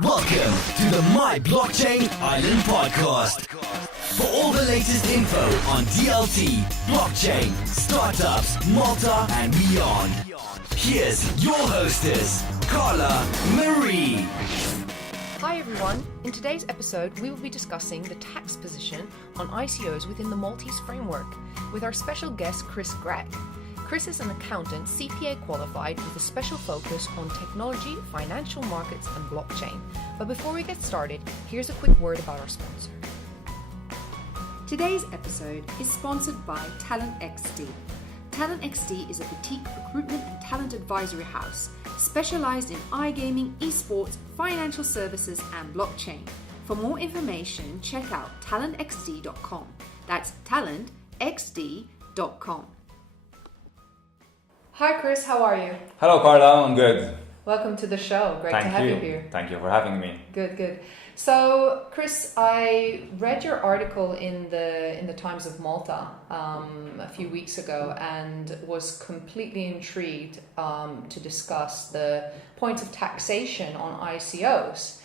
Welcome to the My Blockchain Island podcast. For all the latest info on DLT, blockchain, startups, Malta, and beyond. Here's your hostess, Carla Marie. Hi everyone. In today's episode, we will be discussing the tax position on ICOs within the Maltese framework with our special guest, Chris Grech. Chris is an accountant, CPA qualified, with a special focus on technology, financial markets, and blockchain. But before we get started, here's a quick word about our sponsor. Today's episode is sponsored by Talent XD. Talent XD is a boutique recruitment and talent advisory house specialized in iGaming, esports, financial services, and blockchain. For more information, check out talentxd.com. That's talentxd.com. Hi Chris, how are you? Hello Carla, I'm good. Welcome to the show. Great to have you here. Thank you for having me. Good. So, Chris, I read your article in the Times of Malta a few weeks ago and was completely intrigued to discuss the points of taxation on ICOs.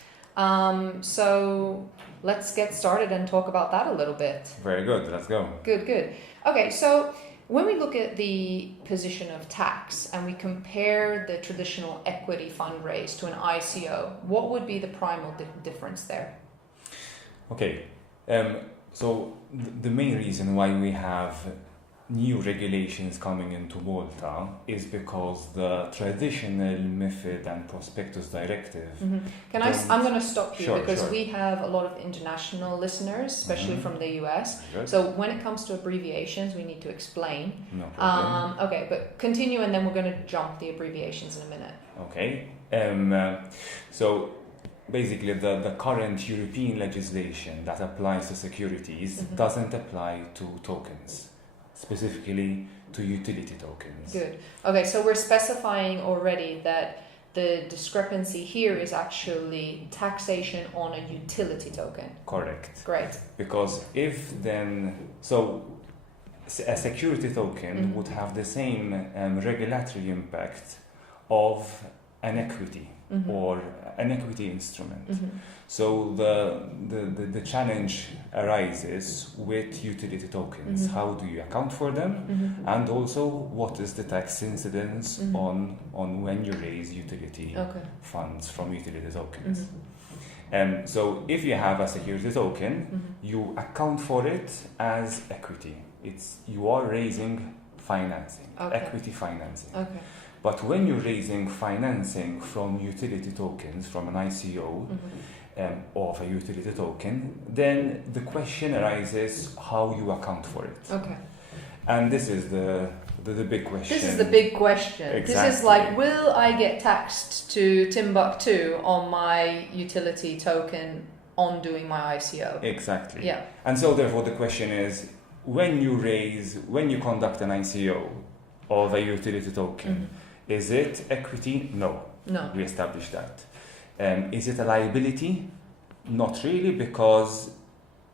So, let's get started and talk about that a little bit. Very good, let's go. Good. Okay, so when we look at the position of tax and we compare the traditional equity fundraise to an ICO, what would be the primal difference there? Okay, so the main reason why we have new regulations coming into Malta is because the traditional MiFID and Prospectus Directive. Mm-hmm. I'm going to stop you because Sure. we have a lot of international listeners, especially from the US. Good. So when it comes to abbreviations, we need to explain. No problem. Okay, but continue and then we're going to jump the abbreviations in a minute. Okay, so basically the current European legislation that applies to securities doesn't apply to tokens. Specifically to utility tokens. Good. Okay, so we're specifying already that the discrepancy here is actually taxation on a utility token. Correct. Great. Because a security token would have the same regulatory impact of an equity or an equity instrument. So the challenge arises with utility tokens. How do you account for them? And also what is the tax incidence on when you raise utility funds from utility tokens? So if you have a security token, you account for it as equity. You are raising financing, equity financing. Okay. But when you're raising financing from utility tokens, from an ICO of a utility token, then the question arises how you account for it. Okay. And this is the big question. This is the big question. Exactly. This is like, will I get taxed to Timbuktu on my utility token on doing my ICO? Exactly. Yeah. And so therefore the question is, when you conduct an ICO of a utility token, is it equity? No. We established that. Is it a liability? Not really, because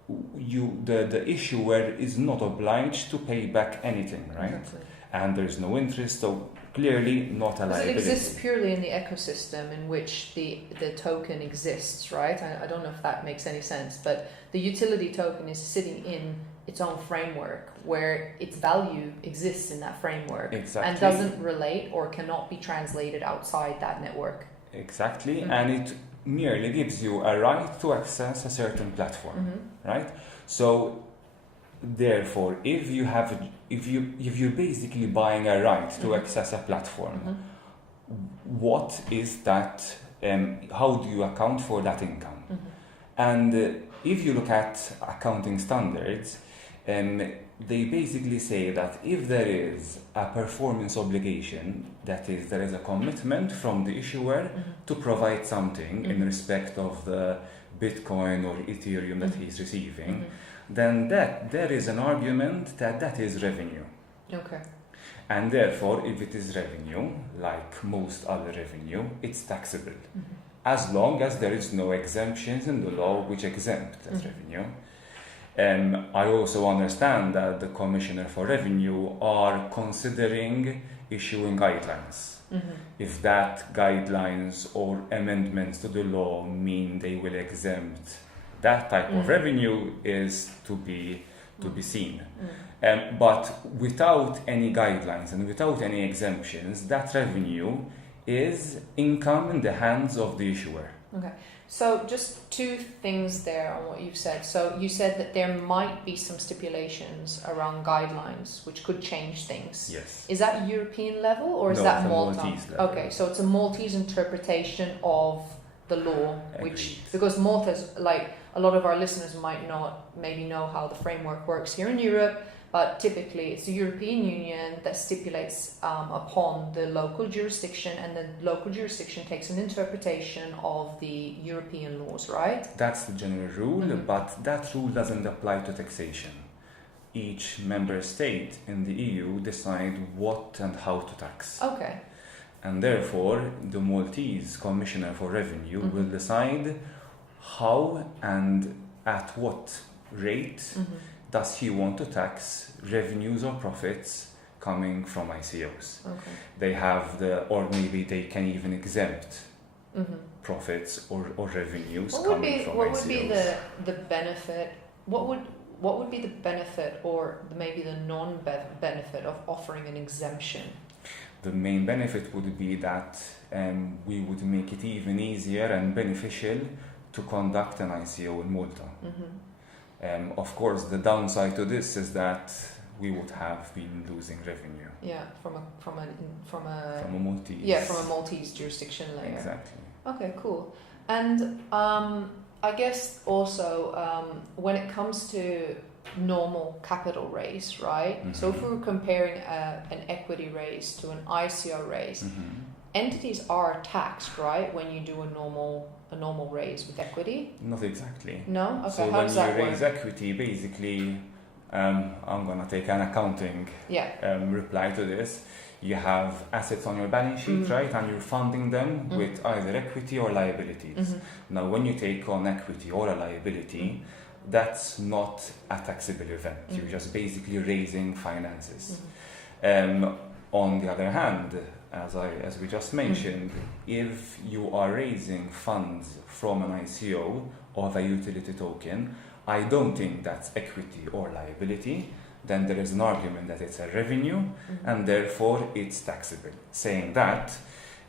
the issuer is not obliged to pay back anything, right? Exactly. And there's no interest, so clearly not a liability. It exists purely in the ecosystem in which the token exists, right? I don't know if that makes any sense, but the utility token is sitting in its own framework where its value exists in that framework and doesn't relate or cannot be translated outside that network. Exactly, and it merely gives you a right to access a certain platform, right? So therefore, if you're basically buying a right to access a platform, what is that? How do you account for that income? And if you look at accounting standards, they basically say that if there is a performance obligation, that is, there is a commitment from the issuer to provide something in respect of the Bitcoin or Ethereum that he's receiving, then there is an argument that is revenue. Okay. And therefore, if it is revenue, like most other revenue, it's taxable. As long as there is no exemptions in the law which exempt that revenue. I also understand that the Commissioner for Revenue are considering issuing guidelines. If that guidelines or amendments to the law mean they will exempt that type of revenue is to be seen. But without any guidelines and without any exemptions, that revenue is income in the hands of the issuer. Okay. So just two things there on what you've said. So you said that there might be some stipulations around guidelines which could change things. Yes. Is that European level or is No, that it's a Malta? Maltese level. Okay, so it's a Maltese interpretation of the law, which Agreed. because Malta's, like a lot of our listeners might not maybe know how the framework works here in Europe, but typically it's the European Union that stipulates upon the local jurisdiction, and the local jurisdiction takes an interpretation of the European laws, right? That's the general rule, but that rule doesn't apply to taxation. Each member state in the EU decide what and how to tax. Okay. And therefore, the Maltese Commissioner for Revenue will decide how and at what rate does he want to tax revenues or profits coming from ICOs. Okay. They have or maybe they can even exempt profits or revenues coming from ICOs. What would be the benefit? What would be the benefit or maybe the non-benefit of offering an exemption? The main benefit would be that we would make it even easier and beneficial to conduct an ICO in Malta. Of course, the downside to this is that we would have been losing revenue. Yeah, from a Maltese. Yeah, from a Maltese jurisdiction layer. Exactly. Okay, cool. And I guess also when it comes to normal capital raise, right? So if we were comparing an equity raise to an ICO raise, entities are taxed, right? When you do a normal raise with equity. Not exactly. No. Okay. So how when does you that raise work? equity, basically, I'm gonna take an accounting reply to this. You have assets on your balance sheet, right? And you're funding them with either equity or liabilities. Now, when you take on equity or a liability, that's not a taxable event. You're just basically raising finances. On the other hand, as we just mentioned, if you are raising funds from an ICO or a utility token, I don't think that's equity or liability. Then there is an argument that it's a revenue and therefore it's taxable. Saying that,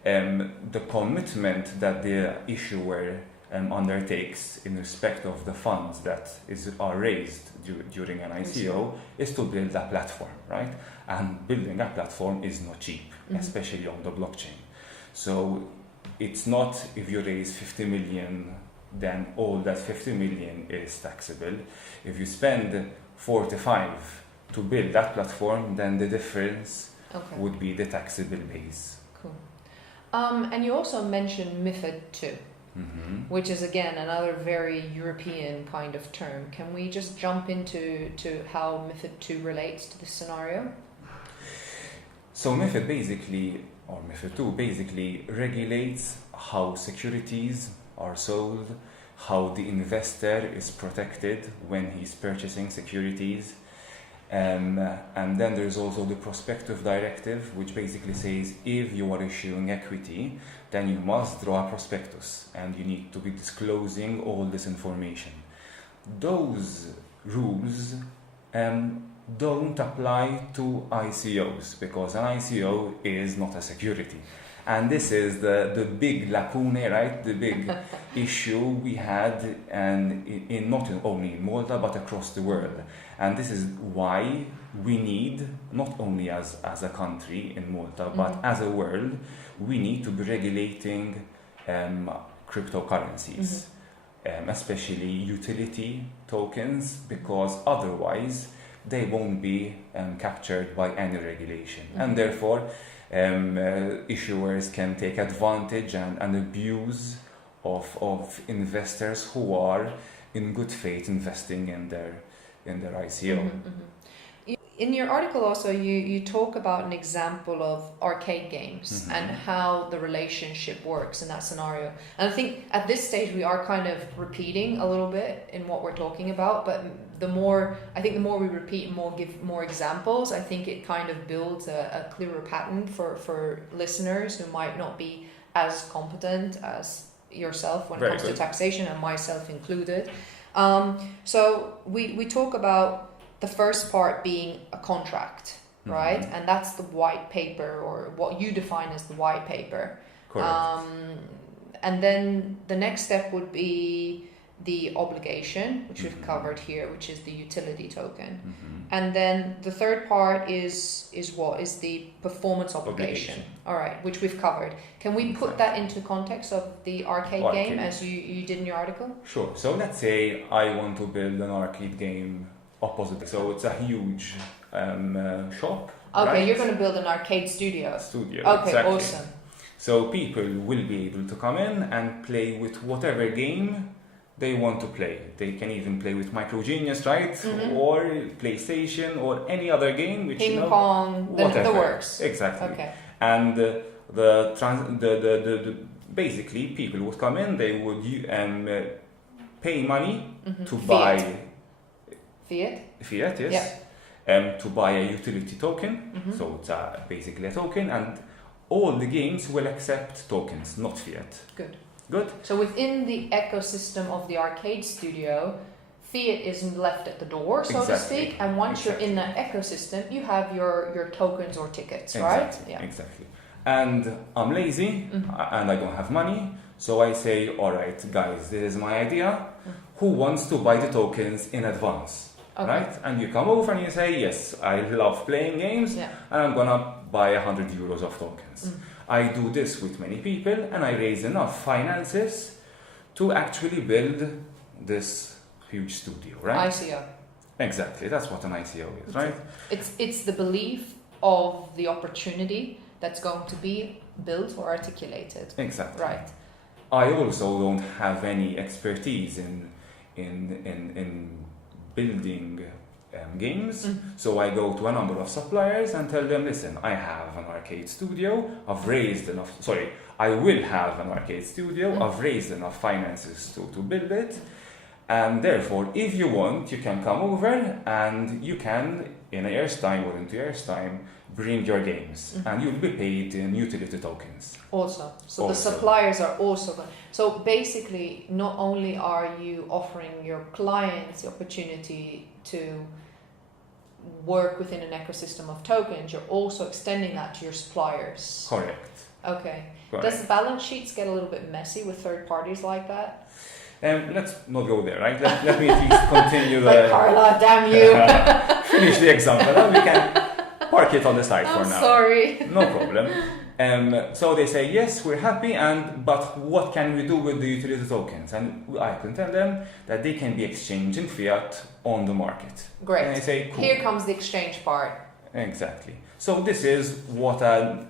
the commitment that the issuer undertakes in respect of the funds that are raised during an ICO is to build a platform, right? And building a platform is not cheap, especially on the blockchain. So it's not if you raise 50 million, then all that 50 million is taxable. If you spend 45 to build that platform, then the difference would be the taxable base. Cool. And you also mentioned MiFID II. Which is again another very European kind of term. Can we just jump into how MiFID II relates to this scenario? So MiFID II basically regulates how securities are sold, how the investor is protected when he's purchasing securities. And then there's also the prospective directive, which basically says if you are issuing equity, then you must draw a prospectus and you need to be disclosing all this information. Those rules don't apply to ICOs because an ICO is not a security. And this is the big lacune, right? The big issue we had in not only in Malta but across the world. And this is why we need, not only as a country in Malta, but as a world, we need to be regulating cryptocurrencies, especially utility tokens, because otherwise they won't be captured by any regulation. And therefore, issuers can take advantage and abuse of investors who are in good faith investing in their ICO. In your article also you talk about an example of arcade games and how the relationship works in that scenario. And I think at this stage we are kind of repeating a little bit in what we're talking about, but the more we repeat and give more examples, I think it kind of builds a clearer pattern for listeners who might not be as competent as yourself when it comes to taxation, and myself included. So we talk about the first part being a contract, right? Mm-hmm. And that's the white paper, or what you define as the white paper. Correct. And then the next step would be the obligation, which we've covered here, which is the utility token. Mm-hmm. And then the third part is what? Is the performance obligation. All right, which we've covered. Can we put that into context of the arcade game as you did in your article? Sure. So let's say I want to build an arcade game opposite. So it's a huge shop. Okay, right? You're going to build an arcade studio. Okay, exactly. Awesome. So people will be able to come in and play with whatever game they want to play. They can even play with Microgenius, right? Mm-hmm. Or PlayStation, or any other game, which Ping pong, the works. Exactly. Okay. And basically people would come in. They would pay money to buy fiat. Yes. Yeah. To buy a utility token. Mm-hmm. So it's basically a token, and all the games will accept tokens, not fiat. Good. So within the ecosystem of the arcade studio, fiat isn't left at the door, so to speak. And once you're in that ecosystem, you have your tokens or tickets, right? Yeah. Exactly. And I'm lazy and I don't have money, so I say, all right, guys, this is my idea. Who wants to buy the tokens in advance? Okay. Right? And you come over and you say, yes, I love playing games, and I'm gonna buy 100 euros of tokens. I do this with many people, and I raise enough finances to actually build this huge studio, right? ICO. Exactly, that's what an ICO is, right? It's the belief of the opportunity that's going to be built or articulated. Exactly. Right. I also don't have any expertise in building games, so I go to a number of suppliers and tell them, listen, I have an arcade studio, I will have an arcade studio, I've raised enough finances to build it, and therefore if you want, you can come over and you can, in a year's time or in 2 years' time, bring your games, and you'll be paid in utility tokens. Also, so the suppliers are also so basically, not only are you offering your clients the opportunity to work within an ecosystem of tokens, you're also extending that to your suppliers. Correct. Okay. Does the balance sheets get a little bit messy with third parties like that? Let's not go there, right? Let me at least continue the... Carla, damn you! Finish the example. We can park it on the side for now. Sorry. No problem. So they say, yes, we're happy, but what can we do with the utility tokens? And I can tell them that they can be exchanged in fiat on the market. Great. And I say, cool. Here comes the exchange part. Exactly. So this is what a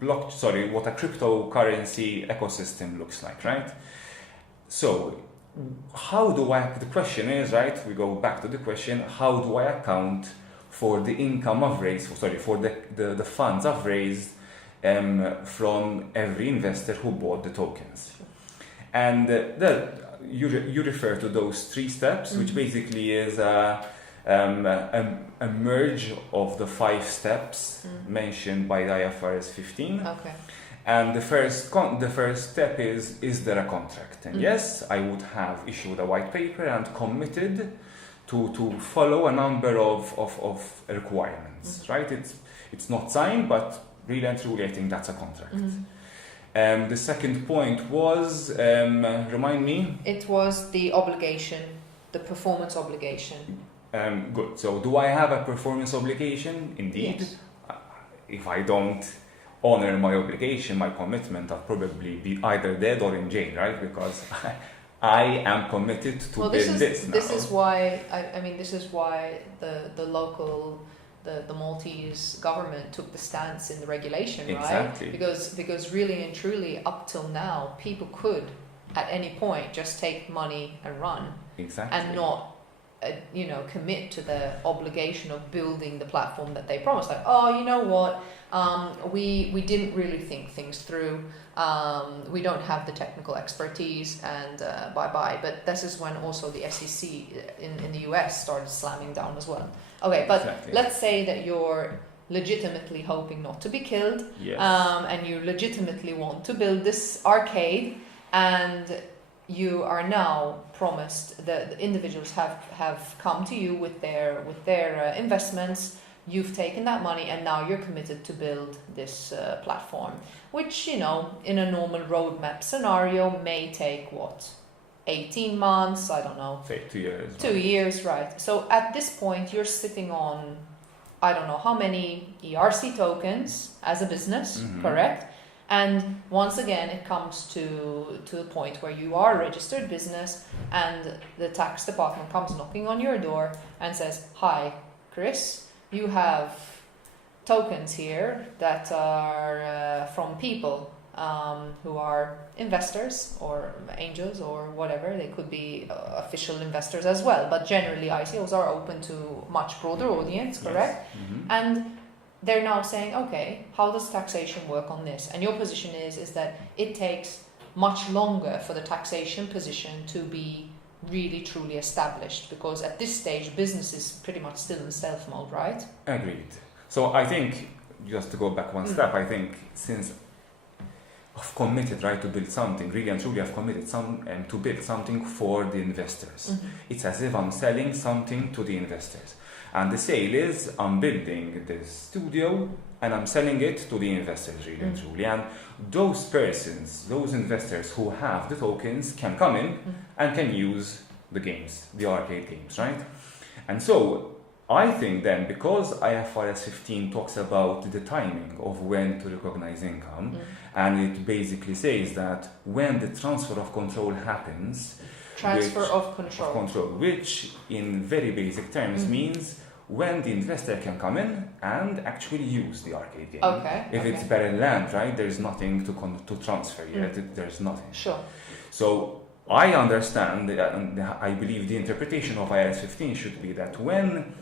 cryptocurrency ecosystem looks like, right? So the question is, right, we go back to the question, how do I account for the income I've raised, for the funds I've raised from every investor who bought the tokens? And you refer to those 3 steps, which basically is a merge of the 5 steps mentioned by the IFRS 15. Okay. And the first step is there a contract? And yes, I would have issued a white paper and committed to follow a number of requirements, right? It's not signed, but really and truly I think that's a contract. The second point was, remind me? It was the obligation, the performance obligation. Good. So do I have a performance obligation? Indeed. Yes. If I don't honor my obligation, my commitment, I'll probably be either dead or in jail, right? Because I am committed to build this now. This is why, this is why the local, the Maltese government took the stance in the regulation, exactly. right? Because really and truly, up till now, people could, at any point, just take money and run. Exactly. And not commit to the obligation of building the platform that they promised. Like, oh, you know what, we didn't really think things through. We don't have the technical expertise, and bye-bye. But this is when also the SEC in the US started slamming down as well. Okay, but Exactly. let's say that you're legitimately hoping not to be killed, Yes. and you legitimately want to build this arcade, and you are now promised, the individuals have come to you with their investments. You've taken that money, and now you're committed to build this platform, which, in a normal roadmap scenario may take 18 months, I don't know. Say 2 years. 2 years, right. So at this point, you're sitting on, I don't know how many ERC tokens as a business, correct? And once again, it comes to the point where you are a registered business, and the tax department comes knocking on your door and says, "Hi, Chris, you have tokens here that are from people who are investors or angels or whatever. They could be official investors as well, but generally ICOs are open to much broader audience, correct? Yes. And they're now saying, okay, how does taxation work on this? And your position is that it takes much longer for the taxation position to be really truly established, because at this stage business is pretty much still in stealth mode, right? Agreed. So I think, just to go back one step, I think since I've committed, right, to build something, really and truly I've committed to build something for the investors. It's as if I'm selling something to the investors. And the sale is, I'm building this studio and I'm selling it to the investors, really and truly. And those persons, those investors who have the tokens can come in and can use the games, the arcade games, right? And so I think then, because IFRS 15 talks about the timing of when to recognize income, and it basically says that when the transfer of control happens, which in very basic terms means when the investor can come in and actually use the arcade game. If it's barren land, right, there's nothing to transfer yet. There's nothing. Sure. So I understand, and I believe the interpretation of IFRS 15 should be that when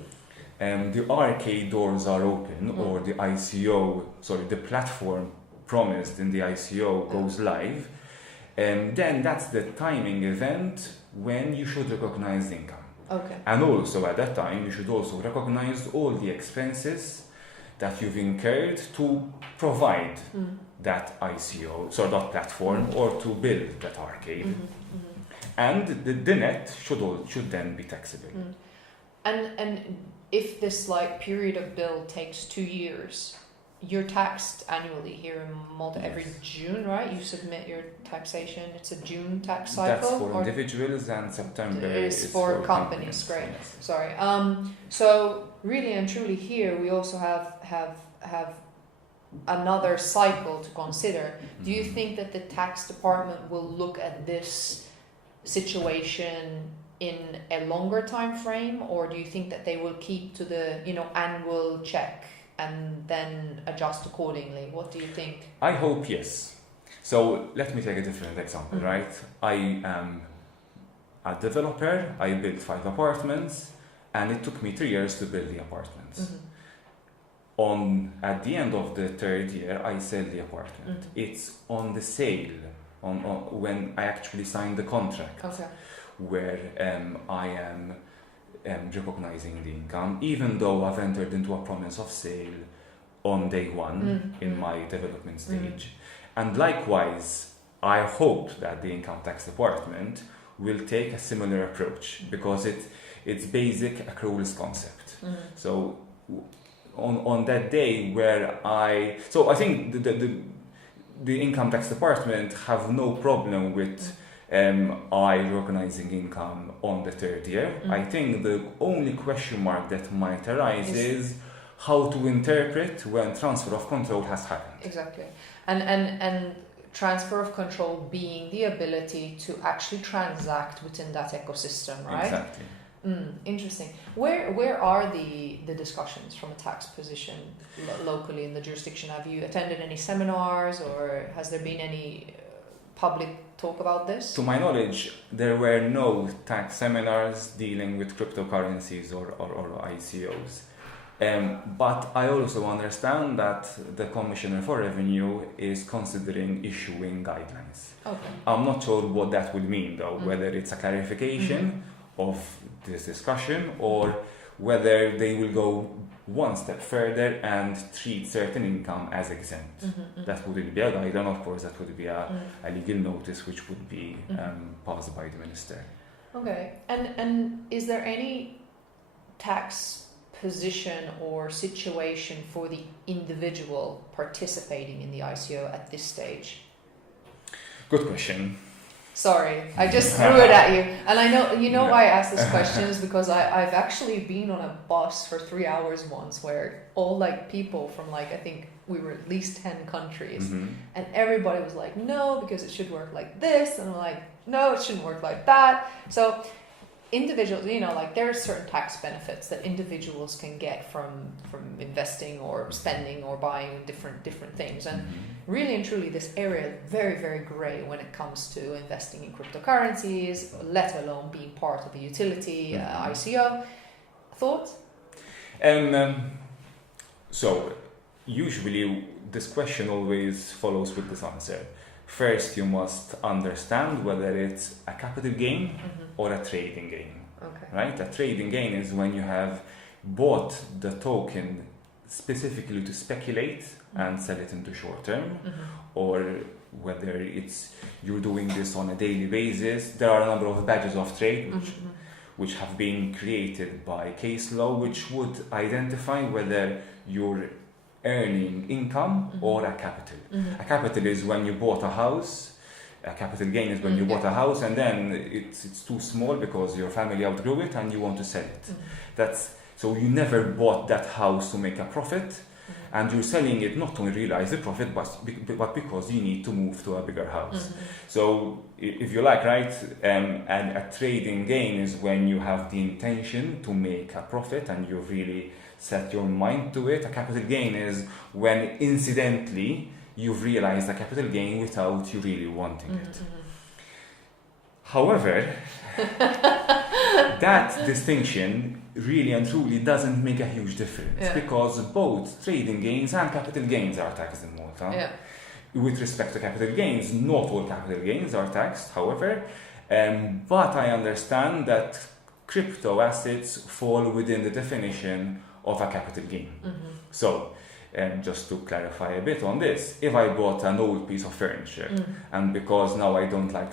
the arcade doors are open, or the the platform promised in the ICO goes live, then that's the timing event when you should recognize income. Okay. And also at that time, you should also recognize all the expenses that you've incurred to provide that ICO, so that platform, or to build that arcade. And the net should then be taxable. And if this period of build takes 2 years, you're taxed annually here in Malta every June, right? You submit your taxation. It's a June tax cycle. That's for individuals, and September is for companies. Great. Yes. Sorry. So really and truly here we also have another cycle to consider. Do you think that the tax department will look at this situation in a longer time frame, or do you think that they will keep to the annual check and then adjust accordingly? What do you think? I hope yes. So let me take a different example, right? I am a developer. I built 5 apartments, and it took me 3 years to build the apartments. At the end of the 3rd year, I sell the apartment. It's on the sale, on when I actually sign the contract, where I am recognizing the income, even though I've entered into a promise of sale on day 1 in my development stage. And likewise, I hope that the income tax department will take a similar approach, because it's basic accruals concept. So on that day where I think the income tax department have no problem with I recognizing income on the 3rd year. I think the only question mark that might arise is how to interpret when transfer of control has happened. Exactly. And transfer of control being the ability to actually transact within that ecosystem, right? Exactly. Interesting. Where are the discussions from a tax position locally in the jurisdiction? Have you attended any seminars, or has there been any public talk about this? To my knowledge, there were no tax seminars dealing with cryptocurrencies or ICOs. But I also understand that the Commissioner for Revenue is considering issuing guidelines. Okay. I'm not sure what that would mean, though, whether it's a clarification of this discussion or whether they will go one step further and treat certain income as exempt. That wouldn't be a guideline, of course, that would be a legal notice which would be passed by the Minister. Okay. And is there any tax position or situation for the individual participating in the ICO at this stage? Good question. Sorry, I just threw it at you. And I know why I asked this question is because I've actually been on a bus for 3 hours once where all like people from like, I think we were at least 10 countries and everybody was like, no, because it should work like this. And I'm like, no, it shouldn't work like that. So individuals, like there are certain tax benefits that individuals can get from investing or spending or buying different things. And really and truly, this area is very, very grey when it comes to investing in cryptocurrencies, let alone being part of a utility, ICO. Thoughts? So, usually this question always follows with this answer. First, you must understand whether it's a capital gain or a trading gain. Okay. Right? A trading gain is when you have bought the token specifically to speculate and sell it into short term, or whether it's you're doing this on a daily basis. There are a number of badges of trade which have been created by case law, which would identify whether you're earning income or a capital. A capital is when you bought a house. A capital gain is when you bought a house and then it's too small because your family outgrew it and you want to sell it. So you never bought that house to make a profit, and you're selling it not to realize the profit, but because you need to move to a bigger house. So if you like, right, and a trading gain is when you have the intention to make a profit and you really set your mind to it. A capital gain is when incidentally you've realized a capital gain without you really wanting it. However, that distinction really and truly doesn't make a huge difference because both trading gains and capital gains are taxed in Malta. With respect to capital gains, not all capital gains are taxed, however, but I understand that crypto assets fall within the definition of a capital gain. So, just to clarify a bit on this, if I bought an old piece of furniture and because now I don't like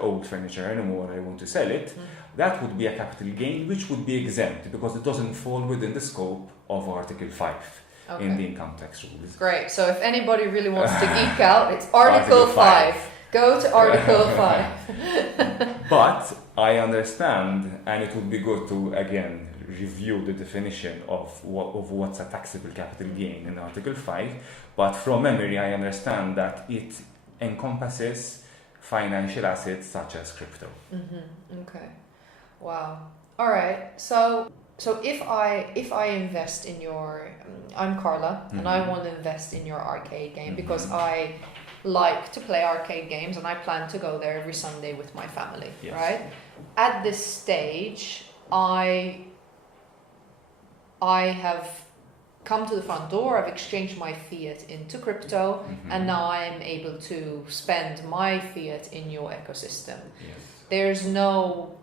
old furniture anymore, I want to sell it, that would be a capital gain which would be exempt because it doesn't fall within the scope of Article 5 in the income tax rules. Great. So if anybody really wants to geek out, it's Article 5. Go to Article 5. But I understand, and it would be good to, again, review the definition of what's a taxable capital gain in Article 5, but from memory I understand that it encompasses financial assets such as crypto. Okay. Wow. All right. So if I invest in your, I'm Carla, and I want to invest in your arcade game because I like to play arcade games and I plan to go there every Sunday with my family, right? At this stage, I have come to the front door, I've exchanged my fiat into crypto, and now I am able to spend my fiat in your ecosystem. There's no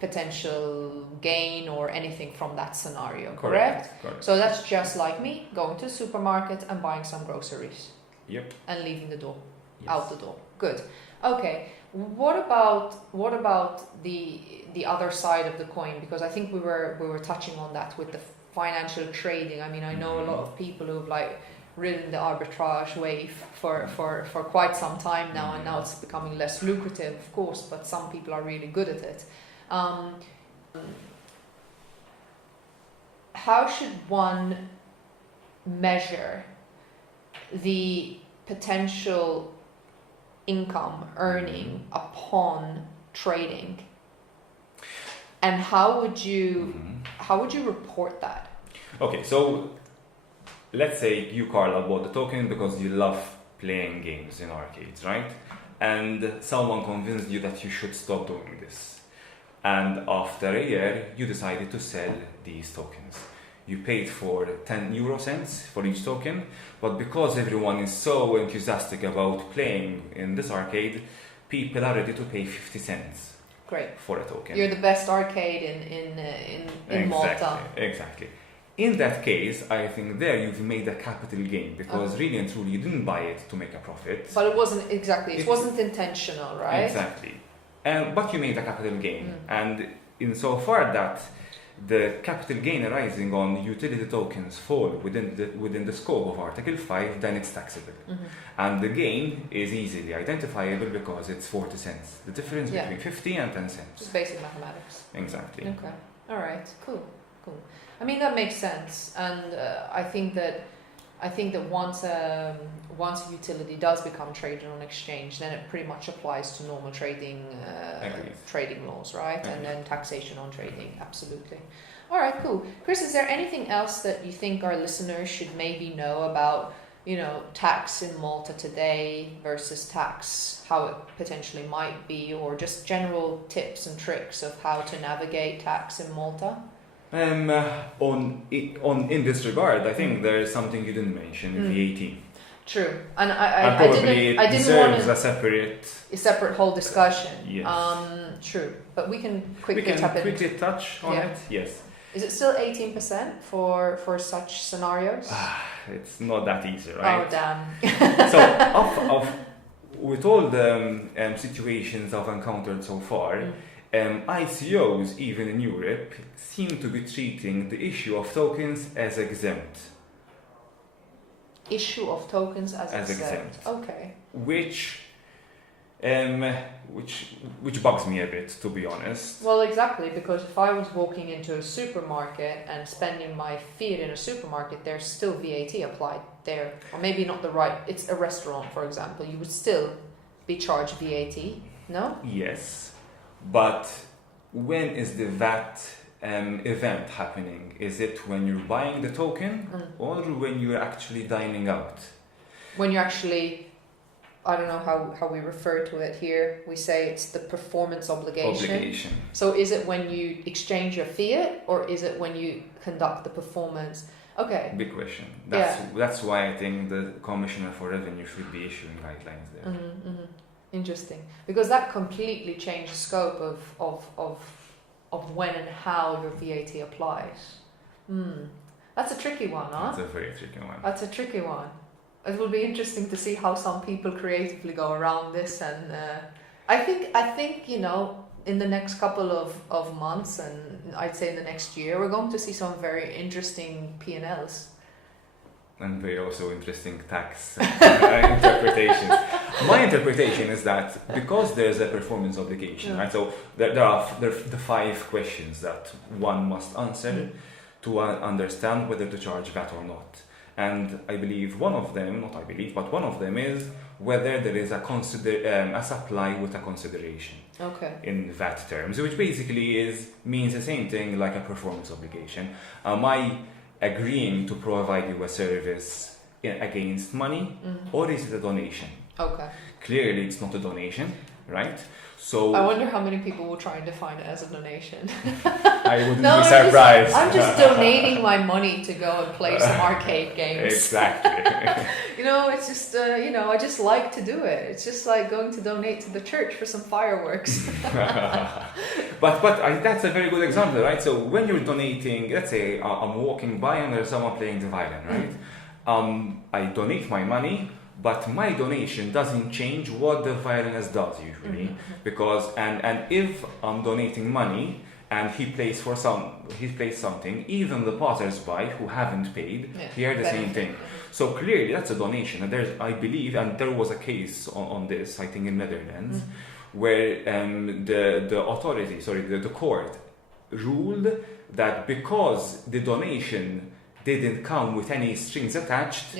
potential gain or anything from that scenario, correct? So that's just like me going to the supermarket and buying some groceries. And leaving the door, out the door. Good. Okay. What about the other side of the coin? Because I think we were touching on that with the financial trading. I mean, I know a lot of people who've like ridden the arbitrage wave for quite some time now, and now it's becoming less lucrative, of course, but some people are really good at it. How should one measure the potential income earning upon trading, and how would you report that? Okay, so let's say you, Carla, bought the token because you love playing games in arcades, right? and someone convinced you that you should stop doing this. And after a year, you decided to sell these tokens. You paid for 10 euro cents for each token, but because everyone is so enthusiastic about playing in this arcade, people are ready to pay 50 cents. Great. For a token. You're the best arcade in Malta. Exactly. In that case, I think there you've made a capital gain because really and truly you didn't buy it to make a profit. But it wasn't exactly. It wasn't intentional, right? Exactly. But you made a capital gain, and insofar that the capital gain arising on utility tokens fall within the scope of Article 5, then it's taxable. And the gain is easily identifiable because it's 40 cents. The difference between 50 and 10 cents. Just basic mathematics. Exactly. Okay. All right. Cool. I mean, that makes sense, and I think that once a utility does become traded on exchange, then it pretty much applies to normal trading laws, right? And then taxation on trading, absolutely. All right, cool. Chris, is there anything else that you think our listeners should maybe know about, tax in Malta today versus tax, how it potentially might be, or just general tips and tricks of how to navigate tax in Malta? In this regard, I think there is something you didn't mention, VAT. True, and I didn't want a separate whole discussion. Yes. True, but we can quickly touch on it. Yes. Is it still 18% for such scenarios? It's not that easy, right? Oh damn! So, with all the situations I've encountered so far. ICOs, even in Europe, seem to be treating the issue of tokens as exempt. Issue of tokens as exempt. Okay. Which bugs me a bit, to be honest. Well, exactly, because if I was walking into a supermarket and spending my fiat in a supermarket, there's still VAT applied there. Or maybe not it's a restaurant, for example. You would still be charged VAT, no? Yes. But when is the VAT event happening? Is it when you're buying the token or when you're actually dining out? When you're actually, I don't know how we refer to it here. We say it's the performance obligation. So is it when you exchange your fiat or is it when you conduct the performance? Okay. Big question. That's why I think the Commissioner for Revenue should be issuing guidelines there. Interesting, because that completely changed the scope of when and how your VAT applies. That's a tricky one, huh? That's a very tricky one. That's a tricky one. It will be interesting to see how some people creatively go around this, and I think in the next couple of months, and I'd say in the next year, we're going to see some very interesting P&Ls. And very also interesting tax interpretations. My interpretation is that because there's a performance obligation, right? So there are the 5 questions that one must answer to understand whether to charge VAT or not. And I believe one of them is whether there is a supply with a consideration. Okay. In VAT terms, which basically means the same thing like a performance obligation. Am I agreeing to provide you a service against money, or is it a donation? Okay. Clearly, it's not a donation, right? So I wonder how many people will try and define it as a donation. I wouldn't be surprised. I'm just donating my money to go and play some arcade games. Exactly. It's just I just like to do it. It's just like going to donate to the church for some fireworks. But that's a very good example, right? So when you're donating, let's say I'm walking by and there's someone playing the violin, right? I donate my money, but my donation doesn't change what the violinist does usually, because and if I'm donating money and he plays something, even the passers-by who haven't paid hear the same thing. So clearly that's a donation, and I believe, and there was a case on this, I think in Netherlands, where the court ruled that because the donation didn't come with any strings attached,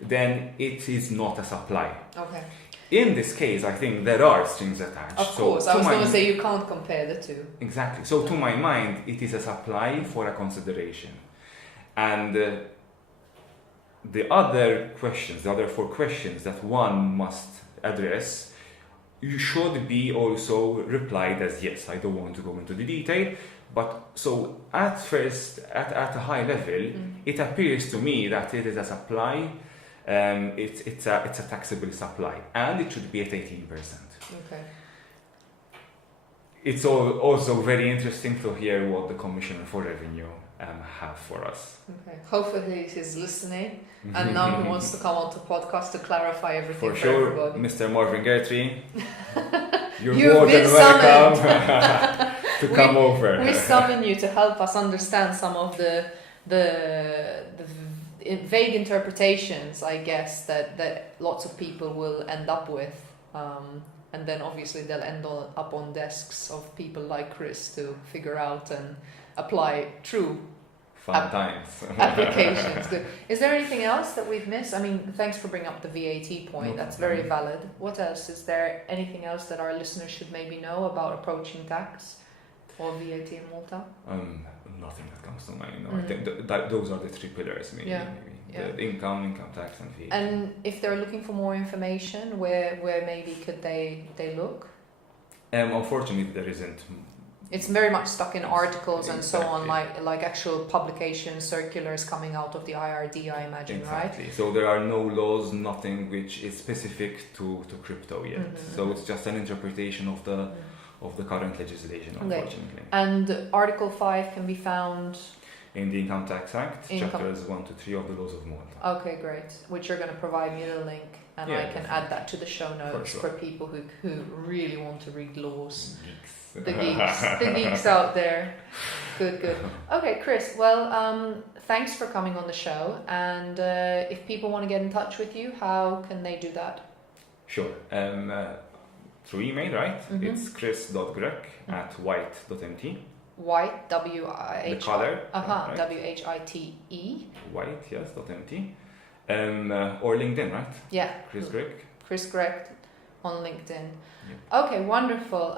then it is not a supply. Okay. In this case, I think there are strings attached. Of course, I was going to say you can't compare the two. Exactly. So to my mind, it is a supply for a consideration. And the other 4 questions that one must address you should be also replied as yes. I don't want to go into the detail, but so at first, at a high level, it appears to me that it is a supply. It's a taxable supply, and it should be at 18%. Okay. It's also very interesting to hear what the Commissioner for Revenue have for us. Okay. Hopefully he's listening, and now he wants to come on to podcast to clarify everything For sure, everybody. Mr. Marvin Gertry, you're You've more been than welcome to come over. We summon you to help us understand some of the vague interpretations, I guess, that lots of people will end up with. And then obviously they'll end up on desks of people like Chris to figure out and apply true Fun times. applications. Good. Is there anything else that we've missed? I mean, thanks for bringing up the VAT point. That's very valid. What else? Is there anything else that our listeners should maybe know about approaching tax or VAT in Malta? Nothing that comes to mind. No, I think that those are the three pillars, maybe. Yeah. The income tax, and VAT. And if they're looking for more information, where maybe could they look? Unfortunately, there isn't. It's very much stuck in articles and so on, Exactly. like actual publications, circulars coming out of the IRD, I imagine, Exactly. right? So there are no laws, nothing which is specific to crypto yet. So it's just an interpretation of the current legislation, unfortunately. And Article 5 can be found In the Income Tax Act, chapters 1 to 3 of the laws of Malta. Okay, great. Which you're going to provide me the link, and I can add that to the show notes for people who really want to read laws. The geeks out there. Good. Okay, Chris. Well, thanks for coming on the show. And if people want to get in touch with you, how can they do that? Sure. Through email, right? It's chris.grech@white.mt. White, W-I-H... The color. Right. W-H-I-T-E. White, yes, .mt. Or LinkedIn, right? Yeah. Chris Grech. Chris Grech on LinkedIn. Yep. Okay, wonderful.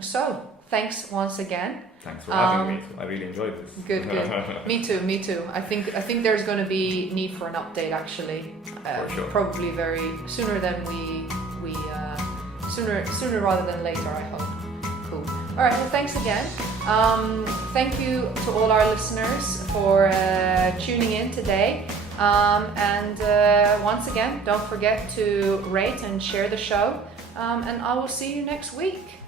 So, thanks once again. Thanks for having me. I really enjoyed this. Good. Me too. I think there's going to be need for an update, actually. For sure. Probably very sooner than sooner rather than later, I hope. Cool. All right. Well, thanks again. Thank you to all our listeners for tuning in today. And once again, don't forget to rate and share the show. And I will see you next week.